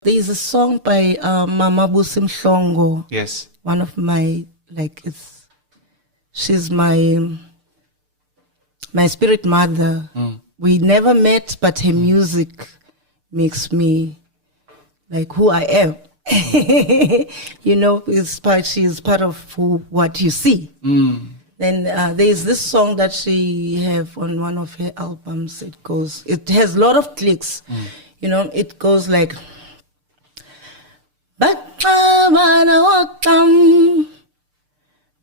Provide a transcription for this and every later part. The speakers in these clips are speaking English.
There's a song by Mama Busi Mhlongo. Yes. One of my, she's my spirit mother. We never met, but her music makes me like who I am. She's part of what you see. Then there's this song that she have on one of her albums. It has a lot of clicks. It goes like, Baqabana waqam,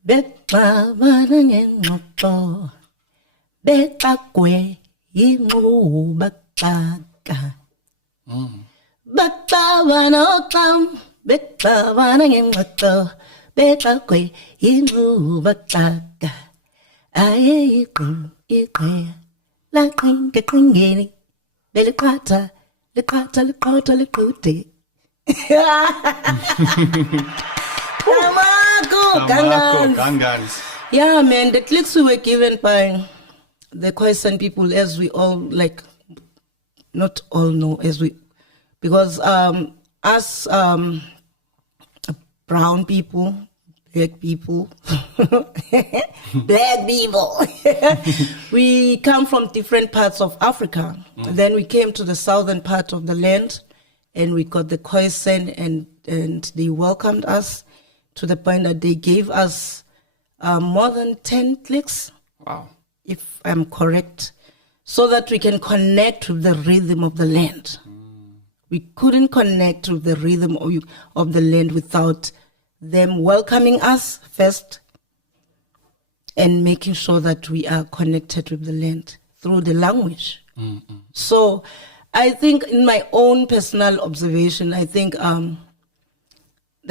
beqabana ngengxoxo, beqagwe yinquba xaka. Baqabana waqam, beqabana ngengxoxo, beqagwe yinquba xaka. Aye iqe, laqinge qingeni, beliqhatha, liqhatha liqhude. Gangans. Yeah, man, the clicks we were given by the Khoisan people, as we all not all know, because us brown people, black people, we come from different parts of Africa. Then we came to the southern part of the land. And we got the Khoisan, and they welcomed us to the point that they gave us more than 10 clicks. Wow. If I'm correct, so that we can connect with the rhythm of the land. We couldn't connect with the rhythm of the land without them welcoming us first and making sure that we are connected with the land through the language. So I think in my own personal observation, I think the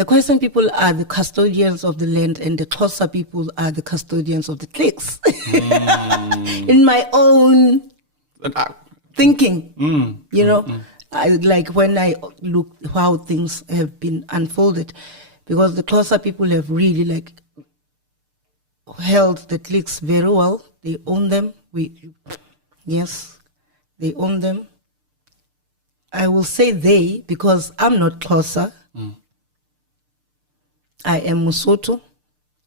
Khoisan people are the custodians of the land and the Xhosa people are the custodians of the clicks. In my own thinking, I like when I look how things have been unfolded, because the Xhosa people have really held the clicks very well. They own them. They own them. I will say they because I'm not Xhosa. I am Mosotho.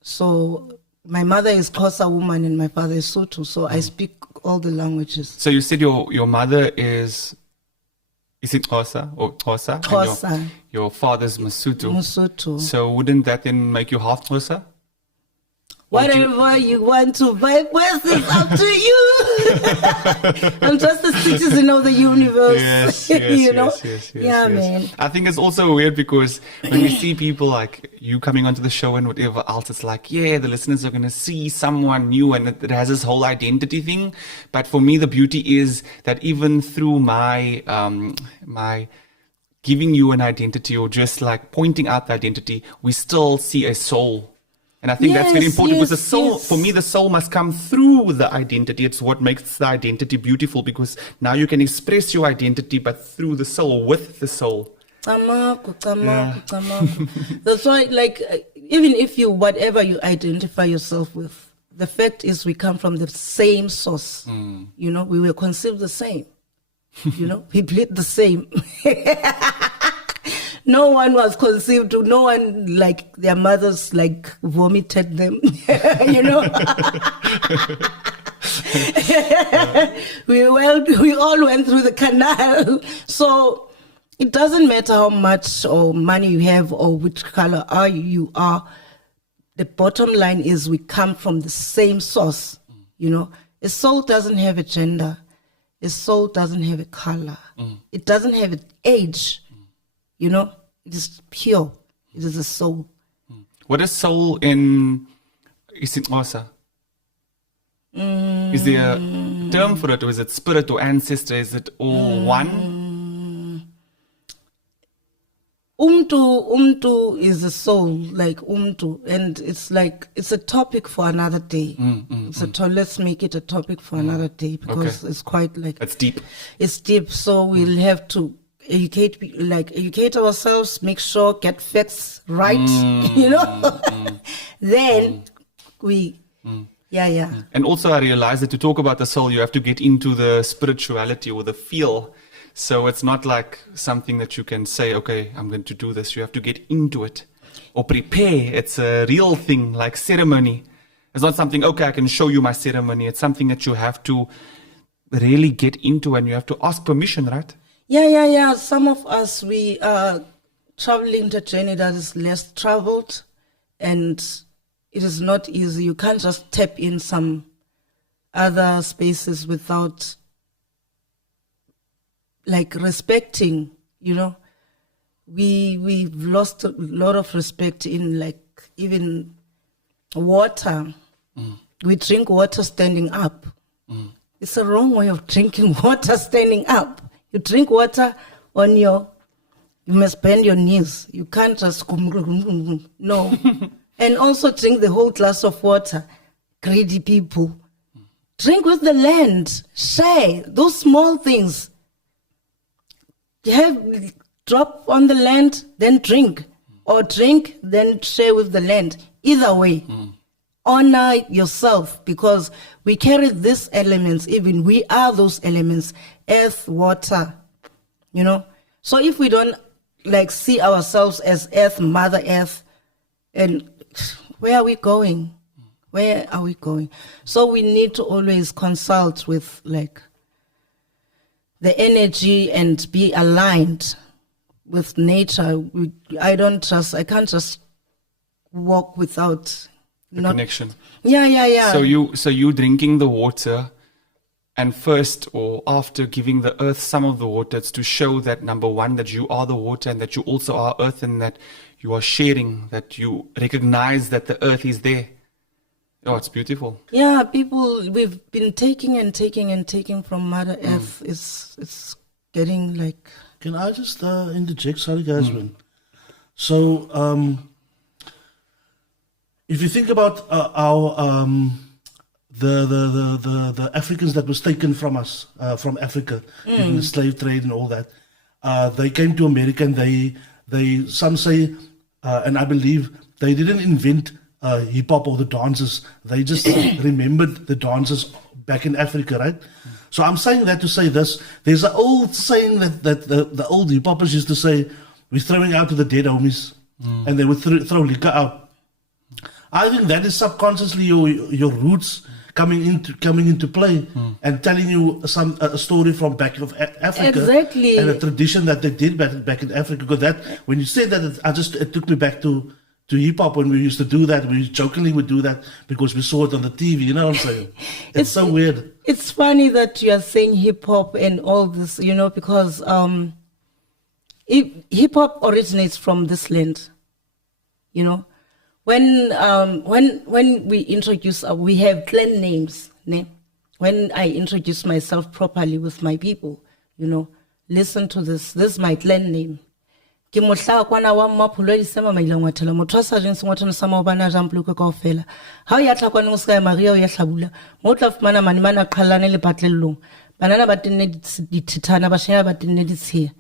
So my mother is Xhosa woman and my father is Sotho. So I speak all the languages. So you said your mother is it Xhosa or Xhosa? Xhosa. And your father's Mosotho. Mosotho. So wouldn't that then make you half Xhosa? Whatever you want to vibe with is up to you. I'm just a citizen of the universe. Yes, yes. Man. I think it's also weird because when we see people like you coming onto the show and whatever else, it's like, the listeners are going to see someone new and it has this whole identity thing. But for me, the beauty is that even through my giving you an identity or just like pointing out the identity, we still see a soul. And I think that's very important because the soul, for me, the soul must come through the identity. It's what makes the identity beautiful because now you can express your identity, but through the soul, with the soul. That's why, even if whatever you identify yourself with, the fact is we come from the same source. We were conceived the same. We bleed the same. No one was conceived, no one their mothers vomited them, We all went through the canal. So it doesn't matter how much or money you have or which color you are. The bottom line is we come from the same source, A soul doesn't have a gender. A soul doesn't have a color. It doesn't have an age. It is pure. It is a soul. What is soul in isiXhosa? Is there a term for it, or is it spirit or ancestor? Is it all one? Umtu is a soul, umtu, and it's a topic for another day. Let's make it a topic for another day because it's quite it's deep. It's deep, so we'll have to educate ourselves, make sure, get facts right, then we, And also I realize that to talk about the soul, you have to get into the spirituality or the feel. So it's not like something that you can say, okay, I'm going to do this. You have to get into it or prepare. It's a real thing, like ceremony. It's not something, okay, I can show you my ceremony. It's something that you have to really get into, and you have to ask permission, right? Yeah. Some of us, we are traveling the journey that is less traveled, and it is not easy. You can't just tap in some other spaces without like respecting, we've lost a lot of respect in like even water. We drink water standing up. It's a wrong way of drinking water standing up. You drink water you must bend your knees. You can't just no. And also drink the whole glass of water. Greedy people. Drink with the land. Share those small things. Drop on the land, then drink. Or drink, then share with the land. Either way, honor yourself, because we carry these elements. Even we are those elements: earth, water. So if we don't like see ourselves as earth, Mother Earth, and where are we going? Where are we going? So we need to always consult with like the energy and be aligned with nature. I can't just walk without the connection. Yeah. So you drinking the water, and first or after giving the earth some of the water, it's to show that, number one, that you are the water and that you also are earth, and that you are sharing, that you recognize that the earth is there. Oh, it's beautiful. Yeah, people, we've been taking from Mother Earth. It's getting like... Can I just interject? Sorry, guys. So, if you think about the Africans that was taken from us, from Africa, in the slave trade and all that, they came to America, and they some say, and I believe they didn't invent hip hop or the dances. They just remembered the dances back in Africa, right? So I'm saying that to say this. There's an old saying that the old hip hoppers used to say, "We're throwing out to the dead homies," and they would throw liquor out. I think that is subconsciously your roots coming into play and telling you a story from back of Africa, exactly, and a tradition that they did back in Africa. Because that, when you said that, it took me back to hip hop when we used to do that. We jokingly would do that because we saw it on the TV. You know what I'm saying? It's so weird. It's funny that you are saying hip hop and all this, because hip hop originates from this land. When we introduce, we have clan names. When I introduce myself properly with my people, listen to this. This is my clan name. Ke mohla kwana wa maphulo di sema mailangwa thela motho sa jeng sengwathana sa mo bana jampluke kaofela ha ya tla kwana o ska Maria o ya hlabula mo tla fumana mane mana qhallane le patlellong banana ba tenne dithithana ba shaya ba tenne ditshiya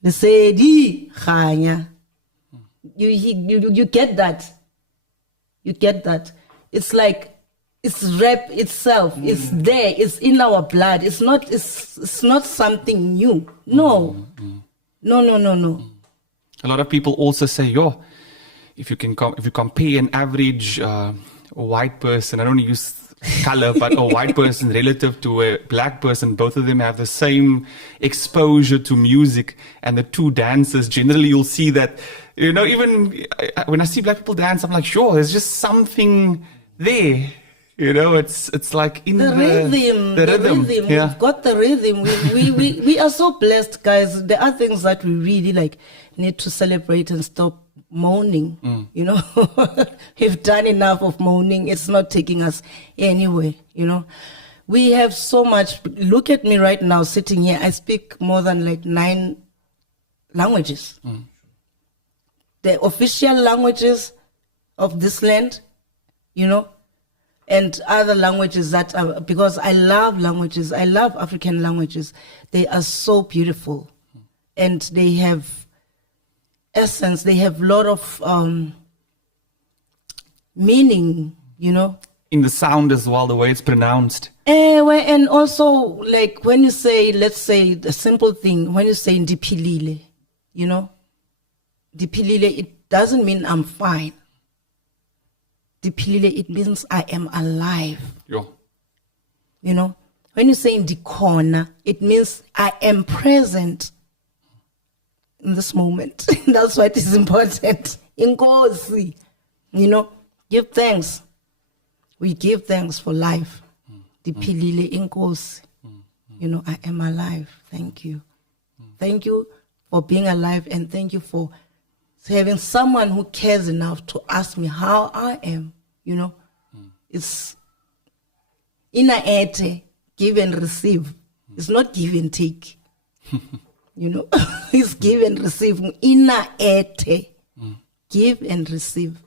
le se di khanya. You get that. You get that. It's like, it's rap itself. It's there. It's in our blood. It's not something new. No. No. A lot of people also say, if you compare an average white person, I don't use color, but a white person relative to a black person, both of them have the same exposure to music, and the two dancers, generally you'll see that, even when I see black people dance, I'm like, sure, there's just something there. It's like in the rhythm. The rhythm. Yeah. We've got the rhythm. We are so blessed, guys. There are things that we really need to celebrate and stop moaning. We've done enough of moaning. It's not taking us anywhere. We have so much. Look at me right now, sitting here. I speak more than 9 languages. The official languages of this land, and other languages that are, because I love languages. I love African languages. They are so beautiful, and they have essence. They have a lot of meaning, In the sound as well, the way it's pronounced. And also, like when you say, let's say the simple thing, when you say Dipilile, you know, Dipilile, it doesn't mean I'm fine. Dipilile, it means I am alive. Yo. You know, when you say Dikona, it means I am present in this moment. That's why it is important. Inkosi, you know, give thanks. We give thanks for life. Dipilile inkosi. You know, I am alive. Thank you. Thank you for being alive, and thank you for having someone who cares enough to ask me how I am. You know, it's ina ete, give and receive. It's not give and take. You know, it's give and receive. Ina ete, give and receive.